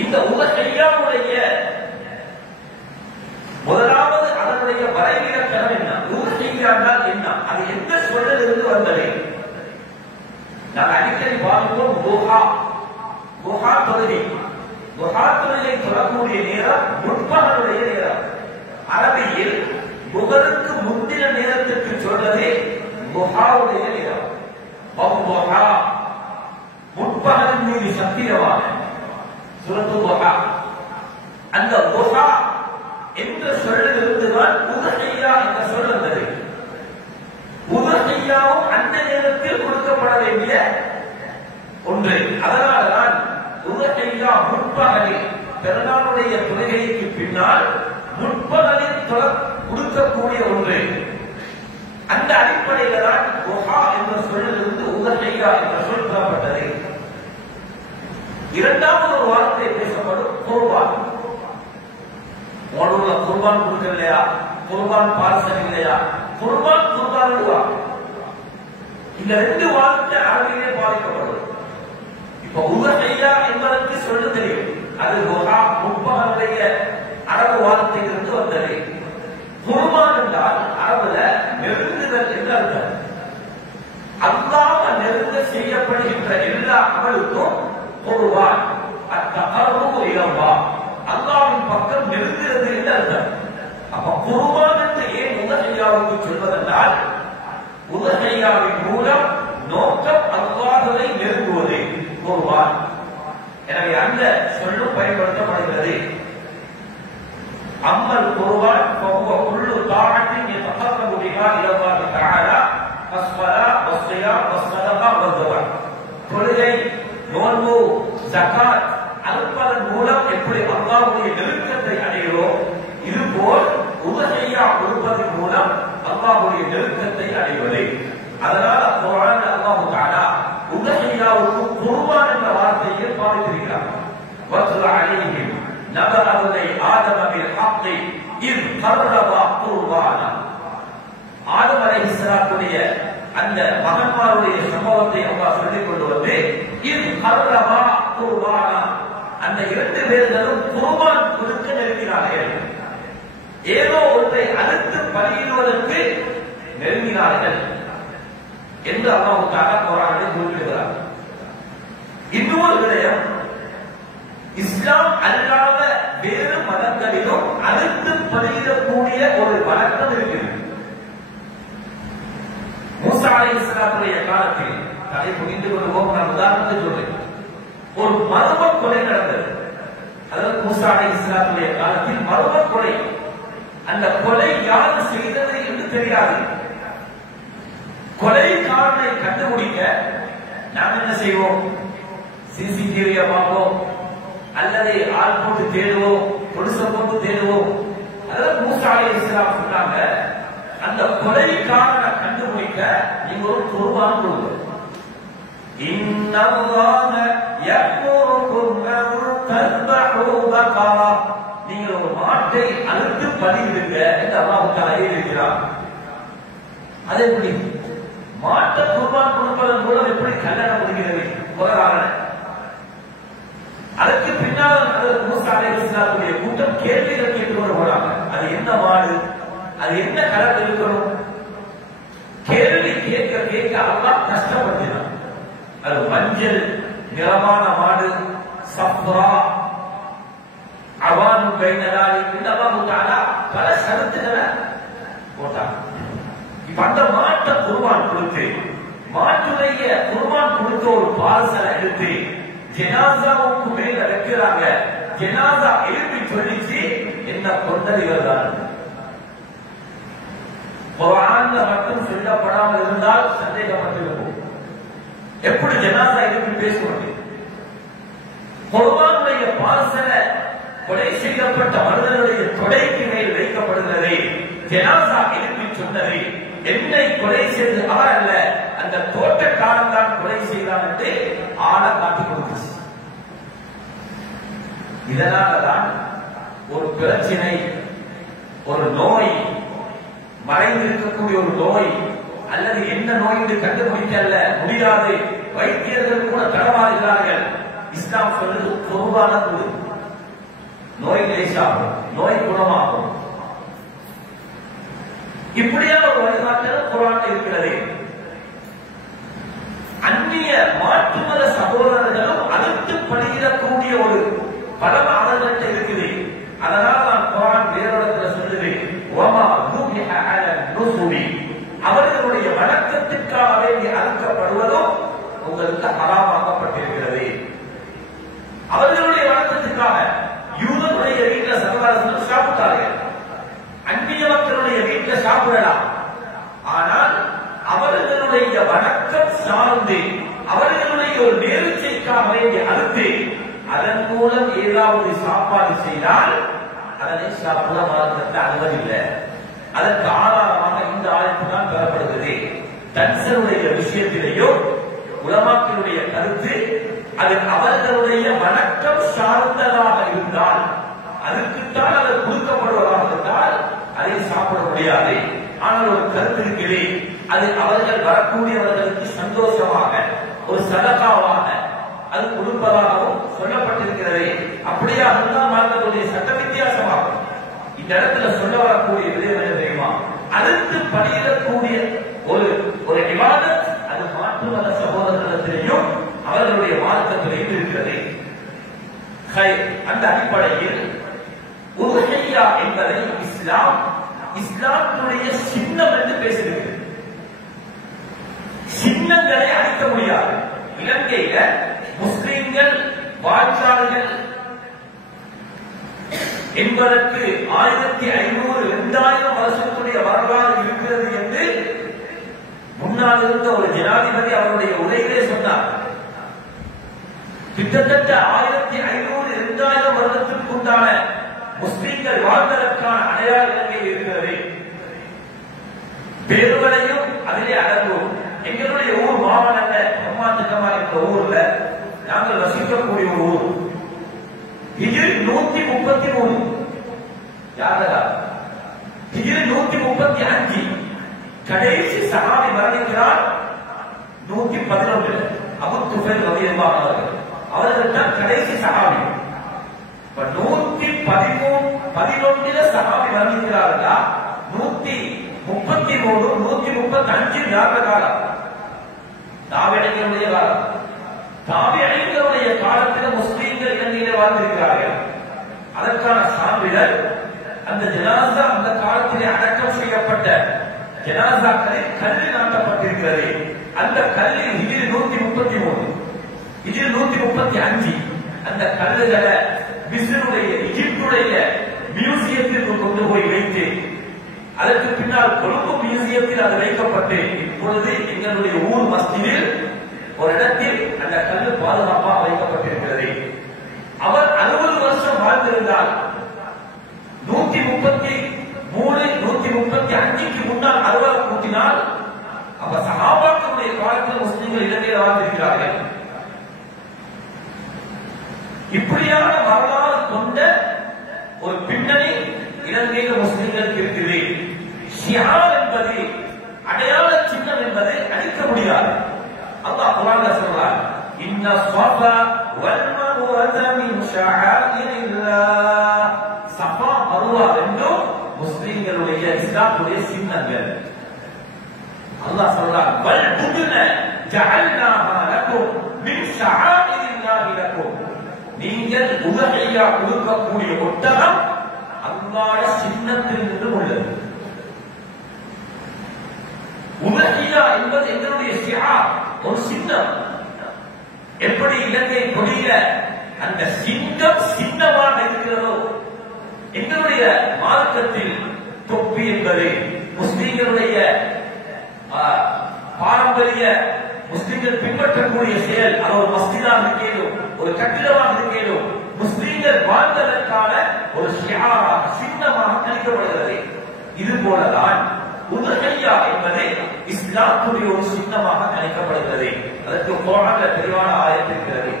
இந்த உலகையாவுடைய முதலாவது அதனுடைய வரைவிலக்கணம் என்ன? உலகையானால் என்ன? அது எந்த சொல்லிலிருந்து வந்தது? நான் அடிக்கடி பார்ப்போம் துஹா தொழுகை. துஹா தொழுகை தொடரக்கூடிய நேரம் முற்பகலுடைய நேரம். அரபியில் புகருக்கு முந்தின நேரத்திற்கு சொல்றது துஹாவுடைய நேரம். முற்பகலின் மீது சத்தியமாக சூரத்து துஹா. அந்த துஹா என்ற சொல்லிலிருந்துதான் உதஹியா என்ற சொல் வந்தது. உதஹியாவும் அந்த நேரத்தில் கொடுக்கப்பட வேண்டிய ஒன்று. அதனால்தான் உதஹியா முற்பகலில் பெருநாளுடைய தொழுகைக்கு பின்னால் முற்பகலில் கொடுக்கக்கூடிய ஒன்று. அந்த அடிப்படையில் தான் துஹா என்ற சொல்லிலிருந்து உதஹியா என்ற சொல் பெறப்பட்டது. இரண்டாவது ஒரு வார்த்தை பேசப்படும் குர்பான். உங்களோட குர்பான் கொடுக்கலையா? குர்பான் பார்சல் இல்லையா? குர்பான் இந்த ரெண்டு வார்த்தை அரபிலே பாதிக்கப்படும். இப்ப உதஹியா என்பதற்கு சொல்ல தெரியும். அது முற்பகலுடைய அரபு வார்த்தையிலிருந்து வந்தது. குர்பான் என்றால் அரபுல நெருங்குதல் என்று அர்த்தம். அல்லாஹ் நெருங்க செய்யப்படுகின்ற எல்லா அமலுக்கும் குர்பான் அத்தகர்ருபு இலல்லாஹ், அல்லாஹ்வின் பக்கம் நெருங்குகிறது என்று அர்த்தம். அப்ப குர்பான் என்று ஏன் உதஹியாவுக்கு சொல்வதென்றால் உதஹியாவின் மூலம் நோக்கம் அல்லாஹ்வை நெருங்குவது குர்பான். எனவே அந்த சொல்லும் பயன்படுத்தப்படுகிறது. அம்மல் குர்பான் فهو كل طاعة يتقرب بها إلى الله تعالى الصلاة والصيام والصدقة والذبح. தொழுகை, நோன்பு, ஜகாத் அர்ப்பணம் மூலம் எப்படி அல்லாஹ்வுடைய நெருக்கத்தை அடைகிறோம், இதுபோல் உதஹியா கொடுப்பதன் மூலம் அல்லாஹ்வுடைய நெருக்கத்தை அடைவது. அதனால குர்ஆன் அல்லாஹ் தஆலா உதஹியாவுக்கு குர்பான் என்ற வார்த்தையை பாவித்திருக்கிறார். வத்லு அலைஹிம் நபஅ பனி ஆதம பில் ஹக் இஸ் கர்ரபா குர்பானா. ஆதம் அலைஹிஸ்ஸலாத்துடைய அந்த மகன்மாருடைய சம்பவத்தை அல்லாஹ் சொல்லிக் கொண்டு வந்து இஸ் கர்ரபா குர்பானா, அந்த இரண்டு பேர்களும் குர்பான் கொடுக்க நெருங்கினார்கள். ஏதோ ஒன்றை அறுத்து பலியிடுவதற்கு நெருங்கினார்கள் என்று அல்லாஹ் தஆலா குர்ஆனில் குறிப்பிடுகிறார். இன்னொரு விடயம், இஸ்லாம் அல்லாத வேறு மதங்களிலும் அறுத்து பலியிடக்கூடிய ஒரு வழக்கம் இருக்கிறது. மூசா அலைஹிஸ்ஸலாத்துடைய காலத்தில் அதை புரிந்து கொள்வோம். நான் உதாரணத்தை சொல்றேன். ஒரு மர்ம கொலை நடந்தது. அதாவது மூசா அலைஹிஸ்ஸலாத்துடைய காலத்தில் மர்ம கொலை. அந்த கொலை யார் செய்தது என்று தெரியாது. கொலைக்காரனை கண்டுபிடிக்க நாம் என்ன செய்வோம்? சிசிடிவியை பார்ப்போம், அல்லது ஆள் போட்டு தேடுவோம், பொலிச போட்டு தேடுவோம். அதாவது மூசா அலைஹிஸ்ஸலாம் சொன்னாங்க, அந்த கொலைக்காரனை கண்டுபிடிக்க நீங்க ஒரு குர்பான் கொடுங்க. இன்னல்லாஹ யஅமுருக்கும் அன் தஸ்பஹு பகரா, நீங்க ஒரு மாட்டை அறுத்து பலியிடுங்க என்று அல்லாஹ் தஆலா ஏவியிருக்கிறார். அது எப்படி மாட்டை குர்பான் கொடுப்பதன் மூலம் எப்படி கல்யாணம் முடிகிறது கொலைகாரனை? அதற்கு பின்னால் மூசா அலைஹிஸ்ஸலாத்துடைய கூட்டம் கேள்விகள் கேட்டு வருகிறாங்க. அது என்ன மாடு, அது என்ன கலர் இருக்கணும்? கேள்வி கேட்க கேட்க அல்லாஹ் கஷ்டப்படுத்தினார். அது மஞ்சள் நிறமான மாடு, சஃப்ரா, அவானு பைனலாலி என்று அல்லாஹ் தஆலா பல ஷரத்துகளை போட்டார். இப்ப அந்த மாட்டை குர்பான் கொடுத்து, மாட்டுடைய குர்பான் கொடுத்த ஒரு பார்சலை எடுத்து ஜனாசாவுக்கு மேல வைக்கிறாங்க. ஜனாசா எழுப்பி சொல்லிச்சு, என்ன கொண்டறிவர் தான். குர்ஆன்ல மட்டும் சொல்லப்படாமல் இருந்தால் சந்தேகப்பட்டிருக்கும். எப்படி ஜனாசா எழுப்பி பேசுவது? குர்பானுடைய பார்சலை கொலை செய்யப்பட்ட மனிதனுடைய தொடைக்கு மேல் வைக்கப்படுகிறது. ஜனாசா எழுப்பி சொன்னது, என்னை கொலை செய்து அவர் அல்ல, அந்த தோட்டக்காரன் தான் கொலை செய்தான் என்று ஆளை காட்டி கொடுத்துச்சு. இதனாலதான் ஒரு பிரச்சனை, ஒரு நோய், மறைந்திருக்கக்கூடிய ஒரு நோய், அல்லது என்ன நோய் என்று கண்டுபிடிக்க முடியாது, வைத்தியர்கள் கூட தடமாறுகிறார்கள். இஸ்லாம் சொல்றது குர்பான கொடு. நோய் லேசாகும், நோய் குணமாகும். இப்படியான ஒரு வழிகாட்டல் குர்ஆன்ல இருக்கிறது. அந்நிய மாற்று மத சகோதரர்களும் அடுத்து பணியிடக்கூடிய ஒரு பரம அவர்கள்ட்ட இருக்குது. அதனால நான் குர்ஆன் வேறொரு சொல்லுது, வமா துபிஹ அல நுசுபி, அவர்களுடைய வணக்கத்திற்காக வேண்டி அறுக்கப்படுவதும் உங்களுக்கு ஹராமாக்கப்பட்டிருக்கிறது. அவர்களுடைய வணக்கத்திற்காக யூதனுடைய வீட்டில் சகோதரர்கள் சாப்பிட்டார்கள், அந்நிய மக்களுடைய வீட்டில் சாப்பிடலாம். ஆனால் அவர்களுடைய வணக்கம் சார்ந்து அவர்களுடைய ஒரு நேர்ச்சைக்காக வேண்டி அறுத்து அதன் மூலம் ஏதாவது சாப்பாடு செய்தால் அதனை சாப்பிட மார்க்கத்தில் அனுமதியில்லை. அதற்கு ஆதாரமாக இந்த ஆயத்து தான் பெறப்படுகிறது. தன்சனுடைய விஷயத்திலேயோ உலமாக்களுடைய கருத்து அது அவர்களுடைய வணக்கம் சார்ந்ததாக இருந்தால், அதுக்குத்தான் அது கொடுக்கப்படுவதாக இருந்தால் அதை சாப்பிட முடியாது. ஆனால் ஒரு கருத்து இருக்கிறது, அது அவர்கள் வரக்கூடியவர்களுக்கு சந்தோஷமாக ஒரு சதகாவாக அது கொடுப்பதாகவும் சொல்லப்பட்டிருக்கிறது. அப்படியாக இருந்தால் மார்க்கத்துடைய சட்ட வித்தியாசமாகும். இந்த இடத்துல சொல்ல வரக்கூடிய விடயம் என்ன தெரியுமா? அடுத்து பணியிடக்கூடிய ஒரு இபாதத் அது மாற்று மத சகோதரர்களிடத்திலேயும் அவர்களுடைய மார்க்கத்திலேயும் இருக்கிறது. அந்த அடிப்படையில் உதுஹிய்யா என்பதை இஸ்லாமுடைய சின்னம் என்று பேசுகிறது. சின்னங்களை அழிக்க முடியாது. இலங்கையில முஸ்லிம்கள் வாழ்ந்தார்கள் என்பதற்கு 1500 2000 வருஷத்துடைய வரலாறு இருக்கிறது என்று முன்னால் இருந்த ஒரு ஜனாதிபதி அவருடைய உரையிலே சொன்னார். கிட்டத்தட்ட 1500 2000 வருடத்திற்கு உண்டான முஸ்லிம்கள் வாழ்வதற்கான அடையாள இலங்கையில் இருக்கிறது. பேருவரையும் அதிலே அடங்கும். எங்களுடைய ஊர் மாவட்ட பிரம்மாண்டமா இருக்கிற ஊர்ல நாங்கள் வசிக்கக்கூடிய ஒரு ஊர். ஹிஜ்ரி 133 யாரா? ஹிஜ்ரி 135 கடைசி சஹாபி மரணிக்கிறார் 111 அபூ துஃபைல் ரலியல்லாஹு அன்ஹு. அவர்கள் தான் கடைசி சஹாபி. 111 சஹாபி மரணிக்கிறார்களா? 133 135 யார காலம்? தாபிஈன்களுடைய காலம். தாபிஈன்களுடைய காலத்தில் முஸ்லிம்கள் இலங்கையிலே வாழ்ந்திருக்கிறார்கள். அதற்கான சான்றிதழ் அந்த ஜனாசா அந்த காலத்திலே அடக்கம் செய்யப்பட்ட ஜனாசாக்களில் கல்லு நாட்டப்பட்டிருக்கிறது. அந்த கல்லில் ஹிஜ்ரி 133 ஹிஜ்ரி 135 அந்த கல்லுகளை மிஸ்ருடைய எகிப்துடைய மியூசியத்திற்கு கொண்டு போய் வைத்து அதற்கு பின்னால் கொழும்பு மியூசியத்தில் அது வைக்கப்பட்டு இப்பொழுது எங்களுடைய ஊர் மஸ்ஜிதில் ஒரு இடத்தில் அந்த கல்லு பாதுகாப்பாக வைக்கப்பட்டிருக்கிறது. அவர் 60 வருஷம் வாழ்ந்திருந்தால் 133 135க்கு முன்னால் 60 கூட்டினால் அப்ப சஹாபாக்களுடைய காலத்தில் முஸ்லிம்கள் இலங்கையில் வாழ்ந்திருக்கிறார்கள். இப்படியான வரலாறு கொண்ட ஒரு பின்னணி இலங்கையில் முஸ்லிம்களுக்கு இருக்குது. ஷிஆர் என்பது அடையாள சின்னம் என்பதை அழிக்க முடியாது. அல்லாஹ் குர்ஆன்ல சொல்றார், இன்ன ஸஃபா வல் மர்வத மின் ஷஆயிரில்லாஹ். ஸஃபா மர்வா ரெண்டும் முஸ்லிம்களுடைய இஸ்லாமுடைய சின்னங்கள். அல்லாஹ் சொல்றார், வல் புதுன ஜஅல்னாஹா லகும் மின் ஷஆயிரில்லாஹி லகும். நீங்கள் உதஹியா கொடுக்கக்கூடிய ஒட்டகம் அல்லாஹ்வுடைய சின்னத்தில் நின்று உள்ளது. உதஹியா என்பது எங்களுடைய ஷிஆர், ஒரு சின்னம். எப்படி இலங்கை கொடியில அந்த சின்னம் சின்னமாக இருக்கிறதோ, எங்களுடைய மார்க்கத்தில் தொப்பி என்பது முஸ்லிம்களுடைய பாரம்பரிய முஸ்லிம்கள் பின்பற்றக்கூடிய செயல். அது ஒரு மஸ்ஜிதாக இருக்கேனும் ஒரு கட்டிடமாக இருக்கேனும் முஸ்லிம்கள் வாழ்ந்ததற்கான ஒரு ஷிஆராக சின்னமாக கணிக்கப்படுகிறது. இது போலதான் உதுஹிய்யா என்பது இஸ்லாமுடைய ஒரு சின்னமாக கணிக்கப்படுகிறது. அதற்கு குர்ஆன்ல தெளிவான ஆயத்து இருக்கிறது.